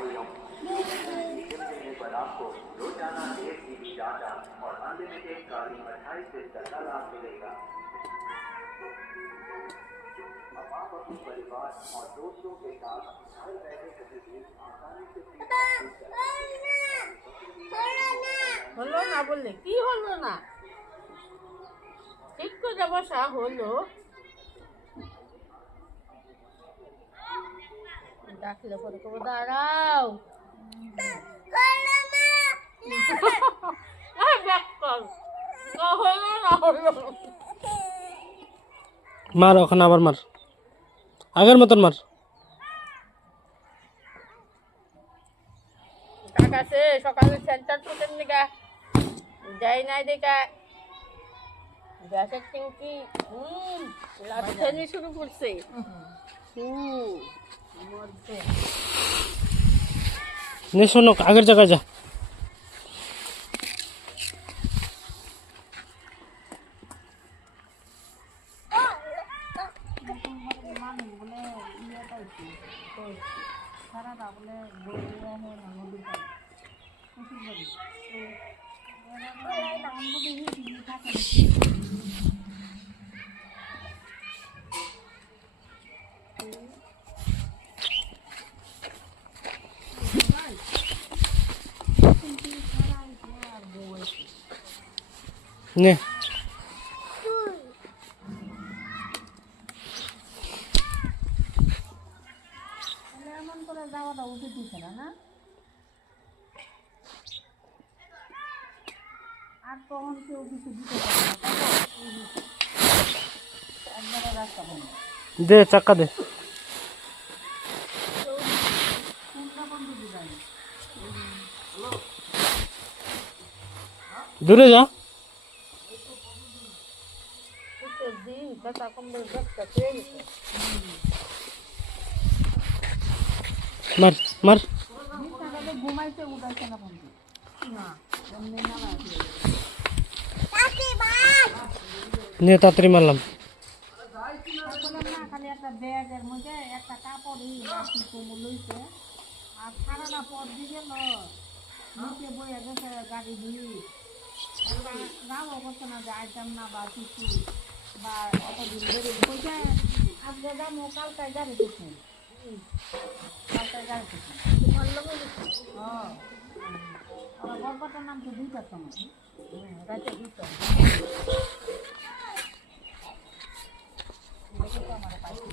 भाइयों, जिम देने पर आपको रोजाना 1 GB डाटा और अनलिमिटेड कॉलिंग 28 दिन तक का लाभ मिलेगा। अब आप अपने परिवार और दोस्तों के साथ घर बैठे कहीं भी आसानी से হলো না বললে কি হলো না ঠিক তো বসা হলো ডাকলে পরে কব দাঁড়াও মার ওখানে আবার মার আগের মতন মার কাকাছে সকালে সেন্টার ফুটের নিগা যাই নাই দেখা গ্যাসের ট্যাঙ্কি লাফানি শুরু করছে নে শোনো আগের জায়গায় যা নে এমন করে যাওয়াটা উঠে দিচ্ছে না আর তখন কেউ কিছু দিতে পারে না একবারে রাস্তা বন্ধ দে চাক্কা দে দূরে যা মার মার ঘুমাইছে উঠাইছে না নে তাড়াতাড়ি মারলাম খালি একটা ব্যাগের মধ্যে একটা কাপড় লইছে আর সারাটা পর দিয়ে গেল নিচে বইয়া গেছে গাড়ি দিয়ে রাও করছে না যে আইতাম না বা কিছু বা অতদিন ধরে বইছে আজকে যাবো কালকায় গাড়ি থেকে কালকায় গাড়ি থেকে আমার গল্পটার নাম তো 2টার সময় রাতে 2টা আমার পাইছি